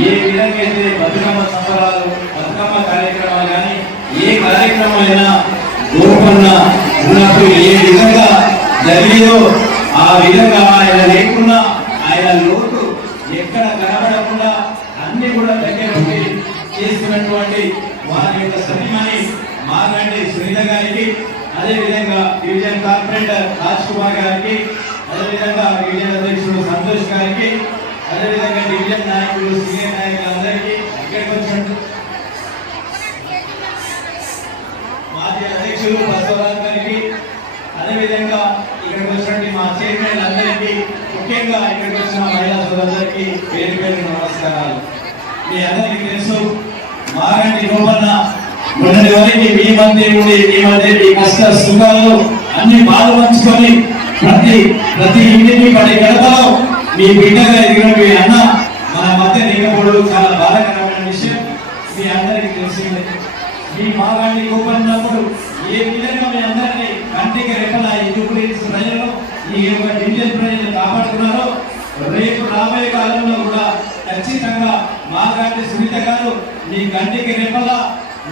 ఏ విధంగా అయితే బతుకమ్మ సంబరాలు బతుకమ్మ కార్యక్రమాలు కానీ ఏ కార్యక్రమాలైనా గోపన్న ఉన్నప్పుడు ఏ విధంగా జరిగిందో ఆ విధంగా ఆయన లేకుండా ఆయన లోటు ఎక్కడ కనబడకుండా అన్ని కూడా దగ్గర ఉండి చేస్తున్నటువంటి వారి యొక్క సన్నిమని మాగండి సునీత గారికి అదేవిధంగా డివిజన్ కార్పొరేటర్ రాజ్ కుమార్ గారికి అదే విధంగా డివిజన్ అధ్యక్షుడు సంతోష్ గారికి అదే విధంగా డివిజన్ నాయకులు సీనియర్ నాయకులందరికీ ఇక్కడికి వచ్చినట్టు మాజీ అధ్యక్షులు బసవరాజు గారికి అదేవిధంగా ఇక్కడికి వచ్చినటువంటి మా చైర్మన్ అందరికీ ముఖ్యంగా ఇక్కడికి వచ్చిన మహిళా సోదరులందరికీ పేరు పేరు నమస్కారాలు. మీ అందరికీ తెలుసు మాగంటి రూపన్న మొన్నటి వరకు మీ మధ్య ఉండి మీ మధ్య మీ కష్ట సుఖాలు అన్ని బాధ పంచుకొని ప్రతి ప్రతి ఇంటికి పడే గడపలో మీ బిడ్డగా ఎదిగిన మీ అన్న మన మధ్య లేకపోవడం చాలా బాధకరమైన విషయం. మీ అందరికీ తెలిసిందే. మీ మారాన్ని గోపన్నప్పుడు ఈ విధంగా మీ అందరినీ కంటికి రెప్పల ఎదుగుడి ప్రజలు ఈ యొక్క డివిజన్ ప్రజలు కాపాడుతున్నారో. రేపు రాబోయే కాలంలో కూడా ఖచ్చితంగా మాగాంటి సునీత గారు మీ కంటికి రెప్పల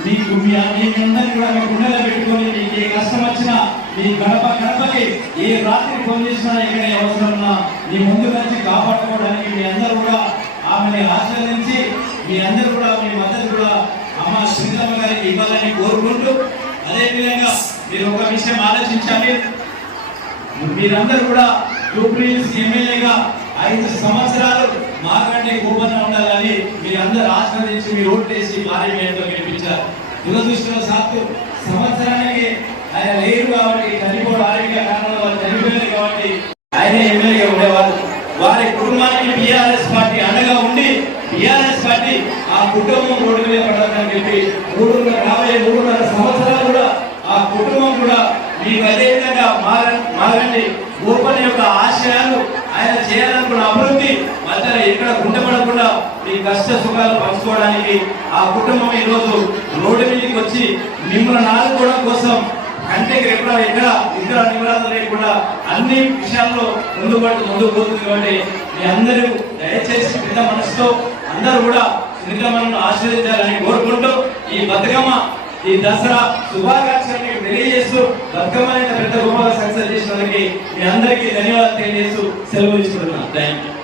మీకు మీ అందరినీ కూడా మీ గుండెలో పెట్టుకొని మీకు ఏ కష్టం వచ్చినా మీ గడప గడపకి ఏ రాత్రి ఫోన్ చేసినా ఇక్కడ ఏ అవసరం ఉన్నా మీ ముందు నుంచి కాపాడుకోవడానికి మీ అందరూ కూడా ఆమెని ఆశీర్వదించి మీ అందరూ కూడా మీ మద్దతు కూడా అమ్మ శ్రీరామ గారికి ఇవ్వాలని కోరుకుంటూ అదే విధంగా మీరు ఒక విషయం ఆలోచించాలి. మీరందరూ కూడా జూబ్లీస్ ఎమ్మెల్యేగా ఐదు సంవత్సరాలు మాకంటే గోపన్న ఉండాలని మీరందరూ ఆశీర్వదించి మీరు ఓట్లేసి పార్లమెంట్లో గెలిపించారు. దురదృష్టం సాత్తు సంవత్సరానికి ఆయన లేరు కాబట్టి చనిపోవడం ఆరోగ్య కారణాల వల్ల చనిపోయారు కాబట్టి ఆయన ఎమ్మెల్యే ఉండేవారు. వారి కుటుంబానికి బీఆర్ఎస్ పార్టీ అండగా ఉండి బీఆర్ఎస్ పార్టీ ఆ కుటుంబం రోడ్డు మీద పడాలని చెప్పి మూడున్నర రాబోయే మూడున్నర సంవత్సరాలు కూడా ఆ కుటుంబం కూడా మీకు అదే విధంగా మార మారండి గోపన్ యొక్క ఆశయాలు ఆయన చేయాలనుకున్న అభివృద్ధి మధ్యలో ఎక్కడ గుండెపడకుండా మీ కష్ట సుఖాలు పంచుకోవడానికి ఆ కుటుంబం ఈ రోజు రోడ్డు మీదకి వచ్చి మిమ్మల్ని ఆదుకోవడం కోసం కంటికి ఎక్కడ ఎక్కడ ఇద్దరు నివరాలు లేకుండా అన్ని విషయాల్లో ముందు ముందుకు పోతుంది కాబట్టి మీ అందరూ దయచేసి పెద్ద మనసుతో అందరూ కూడా సునీతమ్మను ఆశీర్వదించాలని కోరుకుంటూ ఈ బతుకమ్మ ఈ దసరా శుభాకాంక్షలు తెలియజేస్తూ బతుకమ్మ పెద్ద గొప్పగా సక్సెస్ చేసినందుకు మీ అందరికీ ధన్యవాదాలు తెలియజేస్తూ సెలవు తీసుకుంటున్నాను. Thank you